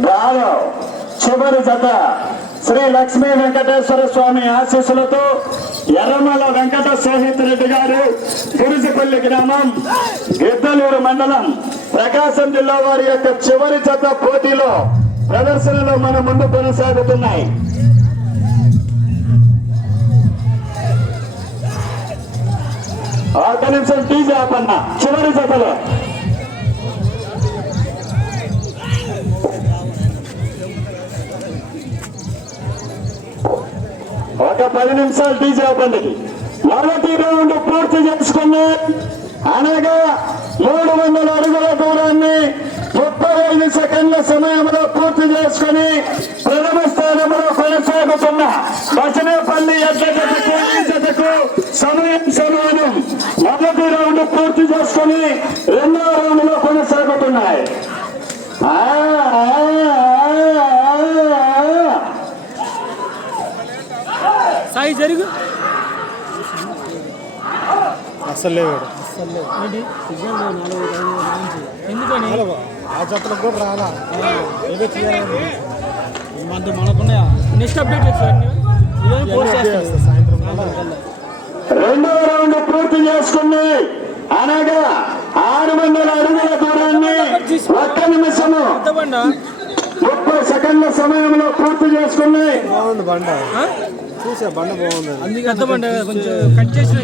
గాలో చివరి జత శ్రీ లక్ష్మీ వెంకటేశ్వర స్వామి ఆశీస్సులతో ఎర్రమల వెంకట సోహిత్ రెడ్డి గారు గురిసిపల్లి గ్రామం గిద్దలూరు మండలం ప్రకాశం జిల్లా వారి యొక్క చివరి జత పోటీలో ప్రదర్శనలో మన ముందు కొనసాగుతున్నాయి. ఒక నిమిషం టీజీ ఆపన్న. చివరి జతలో ఒక 10 నిమిషాలు టీజీ ఆపండి. మొదటి రౌండ్ పూర్తి చేసుకుని అనగా 300 అడుగుల దూరాన్ని 35 సెకండ్ల సమయంలో పూర్తి చేసుకుని ప్రథమ స్థానంలో కొనసాగుతున్న బసనేపల్లి ఎడ్ల జతకు ఈ జతకు సమయం సమానం. మొదటి రౌండ్ పూర్తి చేసుకుని రెండవ రౌండ్ లో కొనసాగుతున్నాయి. సాయి జరుగు అసలు లేవు ఎందుకని ఆ జతలకు కూడా రాలా ఏదో చేయాలి మనకున్నాయా. నెక్స్ట్ అప్డేట్ సాయంత్రం రెండవ రౌండ్ పూర్తి చేసుకుని అనగా 600 అడుగుల దూరాన్ని 1 నిమిషము 30 సెకండ్ల సమయంలో పూర్తి చేసుకుని బాగుంది బండ చూసా బండ బాగుంది. అందుకే అర్థ బండ కొంచెం కట్ చేసిన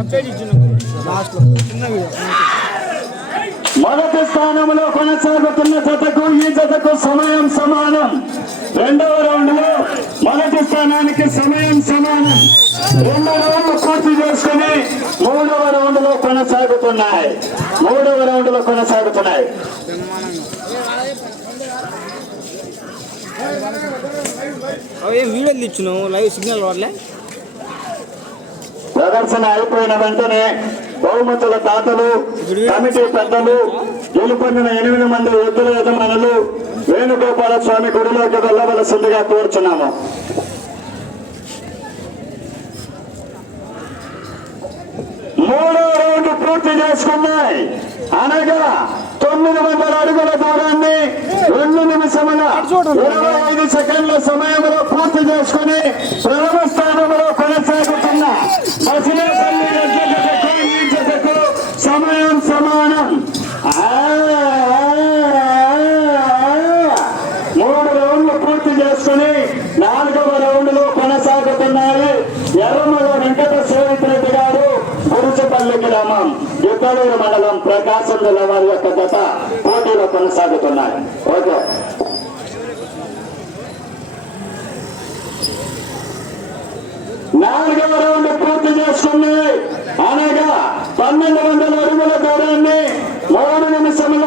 అప్డేట్ ఇచ్చిన లాస్ట్ లో చిన్న మొదటి స్థానంలో కొనసాగుతున్న జతకు ఈ జతకు సమయం సమానం. రెండవ రౌండ్ లో మొదటి స్థానానికి సమయం సమానం. 2 రౌండ్లు పూర్తి చేసుకుని మూడవ రౌండ్ లో కొనసాగుతున్నాయి. అవే వీడియోలు ఇచ్చినావు లైవ్ సిగ్నల్ వాడలే. ప్రదర్శన అయిపోయిన వెంటనే బహుమతుల దాతలు కమిటీ పెద్దలు గెలుపొందిన 8 మంది ఎద్దుల యజమానులు వేణుగోపాల స్వామి గుడిలోకి వెళ్ళవలసిందిగా కోరుచున్నాము. మూడో రౌండ్ పూర్తి చేసుకున్నాయి అనగా 900 అడుగుల దూరాన్ని 2 నిమిషముల 25 సెకండ్ల సమయంలో పూర్తి చేసుకుని ప్రథమ స్థానంలో కొనసాగుతున్న బసనేపల్లి ఎడ్ల జతకు ఈ జతకు సమయం సమానం. 3 రౌండ్లు పూర్తి చేసుకుని 4వ రౌండ్ లో కొనసాగుతున్నారు. ఎర్రమల వెంకట సోహిత్ రెడ్డి గారు గురిసిపల్లి గ్రామం గిద్దలూరు మండలం ప్రకాశం జిల్లా వారి యొక్క జత పోటీలో కొనసాగుతున్నాయి. ఓకే, నాలుగవ రౌండ్ పూర్తి చేసుకుని అనగా 1200 అడుగుల దూరాన్ని 3 నిమిషముల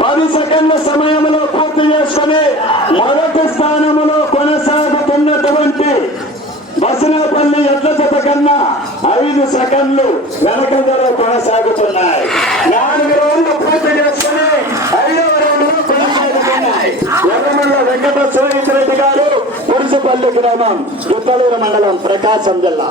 10 సెకండ్ల సమయంలో పూర్తి చేసుకుని మొదటి స్థానంలో కొనసాగుతున్నటువంటి బసనేపల్లి ఎడ్ల జత కన్నా 5 సెకండ్లు వెనకంజలో కొనసాగుతున్నాయి. 4 రౌండ్లు పూర్తి చేసుకుని 5వ రౌండ్ లో కొనసాగుతున్నాయి. ఎర్రమల్ల వెంకట సోహిత్ రెడ్డి గారు గురిసిపల్లి గ్రామం గిద్దలూరు మండలం ప్రకాశం జిల్లా.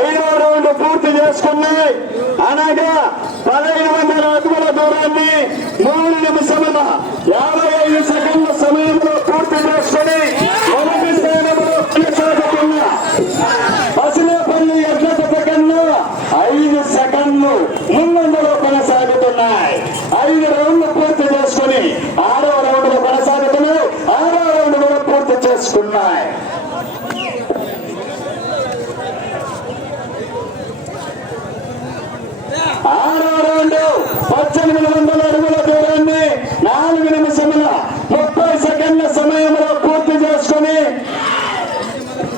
ఐదవ రౌండ్ పూర్తి చేసుకున్నాయి అనగా 1500 అడుగుల దూరాన్ని 3 నిమిషముల 55 సెకండ్ల సమయంలో పూర్తి చేసుకుని మొదటి స్థానంలో కొనసాగుతున్న బసనేపల్లి ఎడ్ల జత కన్నా 5 సెకండ్లు ముందంజలో కొనసాగుతున్నాయి. 5 రౌండ్లు పూర్తి చేసుకుని 6వ రౌండ్ లో కొనసాగుతున్నాయి. 6వ రౌండ్ కూడా పూర్తి చేసుకున్నాయి. 6వ రౌండ్ 1800 అడుగుల దూరాన్ని 4 నిమిషముల 30 సెకండ్ల సమయంలో పూర్తి చేసుకుని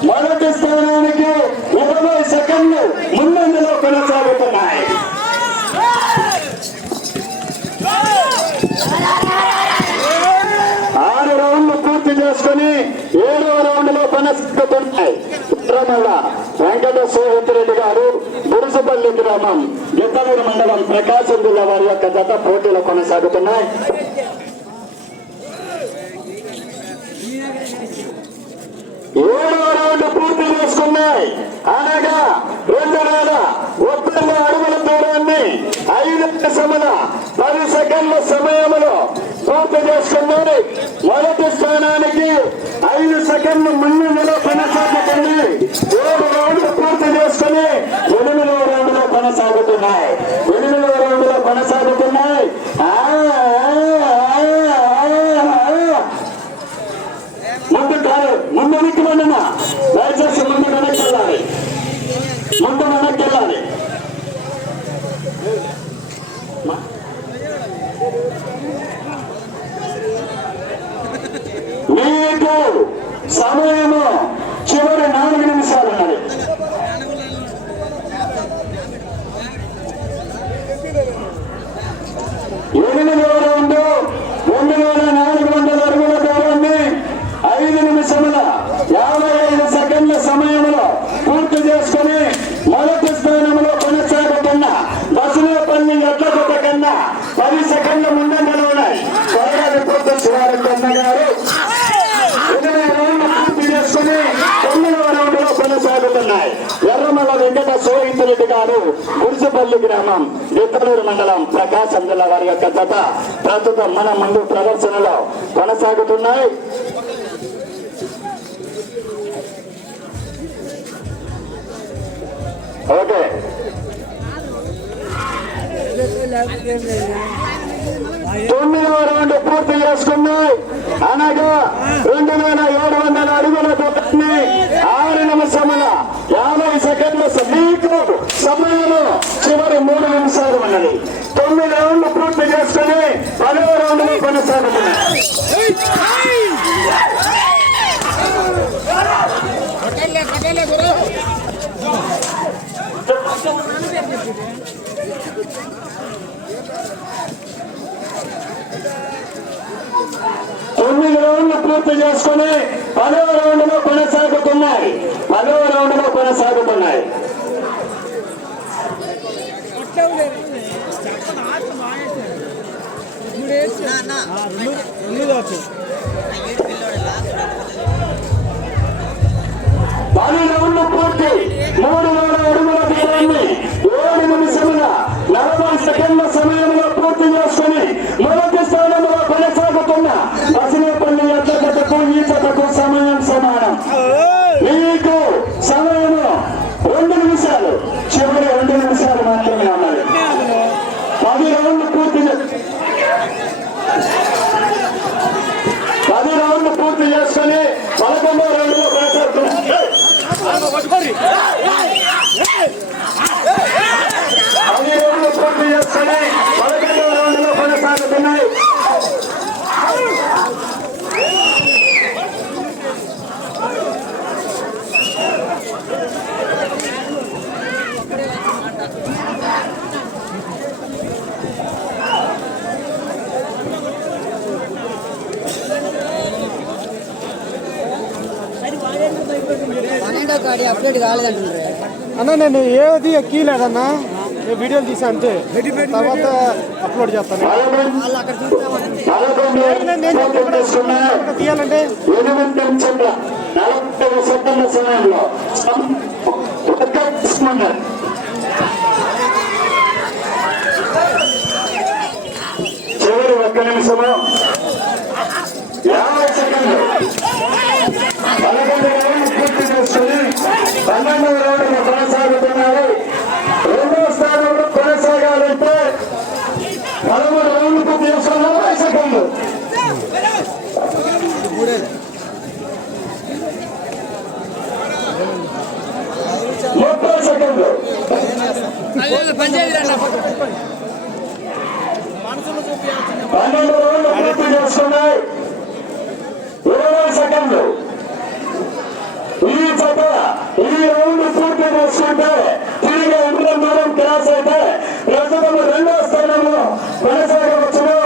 మొదటి స్థానానికి 20 సెకండ్లు ముందంజలో కొనసాగుతున్నాయి. 6 రౌండ్లు పూర్తి చేసుకుని 7వ రౌండ్ లో కొనసాగుతున్నాయి. వెంకట సోహిత్ రెడ్డి గారు గురిసిపల్లి గ్రామం గిద్దలూరు మండలం ప్రకాశం జిల్లా వారి యొక్క జత పోటీలో కొనసాగుతున్నాయి. కొన్నాయి. అనగా 2030 అడుగుల దూరాన్ని 5 నిమిషముల 10 సెకండ్ల సమయంలో పూర్తి చేసుకున్నాయి. మొదటి స్థానానికి 5 సెకండ్ల ముందులో కొనసాగుతుంది. 7 రౌండ్లు పూర్తి చేసుకుని 8వ రౌండ్లో కొనసాగుతున్నాయి. 8వ రౌండ్లో కొనసాగుతున్నాయి. ముందు కాదు, ముందు వెనక్కి వెళ్ళినా దయచేసి ముందు వెనక్కి వెళ్ళాలి. ముందు వెనక్కి వెళ్ళాలి. మీకు సమయము చివరి 4 నిమిషాలు ఉన్నది. ఎనిమిదవ రౌండ్ 2400 అడుగుల దూరాన్ని 5 నిమిషముల 55 సెకండ్ల సమయంలో పూర్తి చేసుకుని మొదటి స్థానంలో కొనసాగుతున్న బసులేపల్లి ఎడ్ల జత కన్నా 10 సెకండ్ల ముందంజలో ఉన్నాయి. త్వరగా రిపోర్టర్ శివారి కన్న గారు 8 రౌండ్లు పూర్తి చేసుకుని 9వ రౌండ్ లో కొనసాగుతున్నాయి. ఎర్రమల్ల వెంకట సోహితురెడ్డి గారు గుడిసెపల్లి గ్రామం గిత్తలూరు మండలం ప్రకాశం జిల్లా వారి యొక్క జత ప్రస్తుతం మన ముందు ప్రదర్శనలో కొనసాగుతున్నాయి. ఓకే, 9వ రౌండ్ పూర్తి చేసుకున్నాయి. అనగా 2700 అడుగుల దూరాన్ని 6 నిమిషముల 50 సెకండ్ల మీకు సమయంలో చివరి 3 నిమిషాలు ఉన్నది. 9 రౌండ్లు పూర్తి చేసుకుని 10వ రౌండ్లో కొనసాగుతున్నాయి. తొమ్మిది రౌండ్లు పూర్తి చేసుకుని 10వ రౌండ్లో కొనసాగుతున్నాయి. 10వ రౌండ్లో కొనసాగుతున్నాయి. పది రౌండ్లు పూర్తి 3000 అడుగుల దూరాన్ని 7 నిమిషముల 40 సెకండ్ల సమయంలో పూర్తి చేసుకుని మొదటి స్థానంలో కొనసాగుతున్న బసినేపల్లి ఎడ్ల జతకు ఈ జతకు సమయం సమానం. మీకు సమయము 2 నిమిషాలు, చివరి 2 నిమిషాలు మాత్రమే ఉన్నాయి. 10 రౌండ్లు పూర్తి 10 రౌండ్లు పూర్తి చేసుకుని 11వ రౌండ్లో కొనసాగుతున్నాయి. 10 రౌండ్లు పూర్తి చేసుకుని 11వ రౌండ్లో కొనసాగుతున్నాయి. అప్డేట్ కాలేదంటున్నారు అన్న. నేను ఏది ఎక్కలేదన్నా, నేను వీడియోలు తీసా అంతే, తర్వాత అప్లోడ్ చేస్తాను. తీయాలంటే 8 నిమిషముల 40 సెకండ్ల సమయంలో చివరి 1 నిమిషము 50 సెకండ్లు 11 రౌండ్లు పూర్తి చేసుకుని 12వ రౌండ్లో కొనసాగుతున్నారు. 2వ స్థానంలో కొనసాగాలంటే 13 రౌండ్లు పూర్తి చేసుకుని 40 సెకండ్లు. 30 సెకండ్లు. 12 రౌండ్లు పూర్తి చేసుకున్నాయి. 20 సెకండ్లు. ఈ జత ఈ రౌండ్ పూర్తి చేసుకుంటే తిరిగి 8 దూరం క్రాస్ అయితే ప్రస్తుతం 2వ స్థానంలో కొనసాగవచ్చును.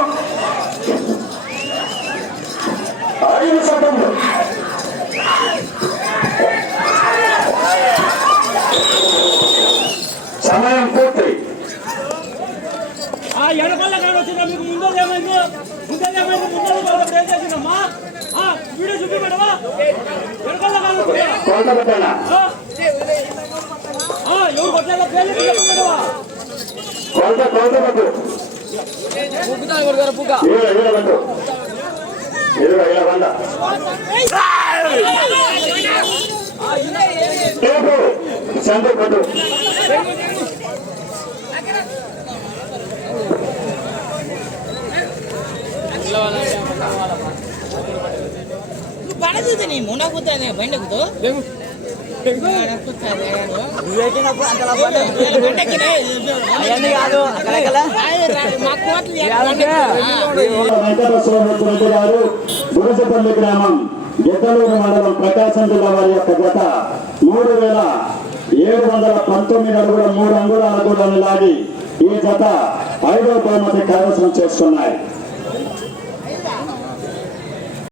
5 సెకండ్లు. సమయం పూర్తి. ఎడపల్ల కాడ వచ్చిందా మీకు? ముందు ఏమైంది ఏం చేసిందమ్మా? కొలత పెట్టాలా కొలత పెట్టు ఇలా పెట్టు ఇలా వంద సెంటర్ పెట్టు పడదు మున కూతుంది బండి ఎక్కుతూ వెంకటేశ్వరరెడ్డి గారు గురజపల్లి గ్రామం గిద్దలూరు మండలం ప్రకాశం జిల్లా వారి యొక్క జత 3719 అడుగుల 3 అంగుళాల దూరాన్ని లాగి ఈ జత 5వ బహుమతి కైవసం చేసుకున్నాయి.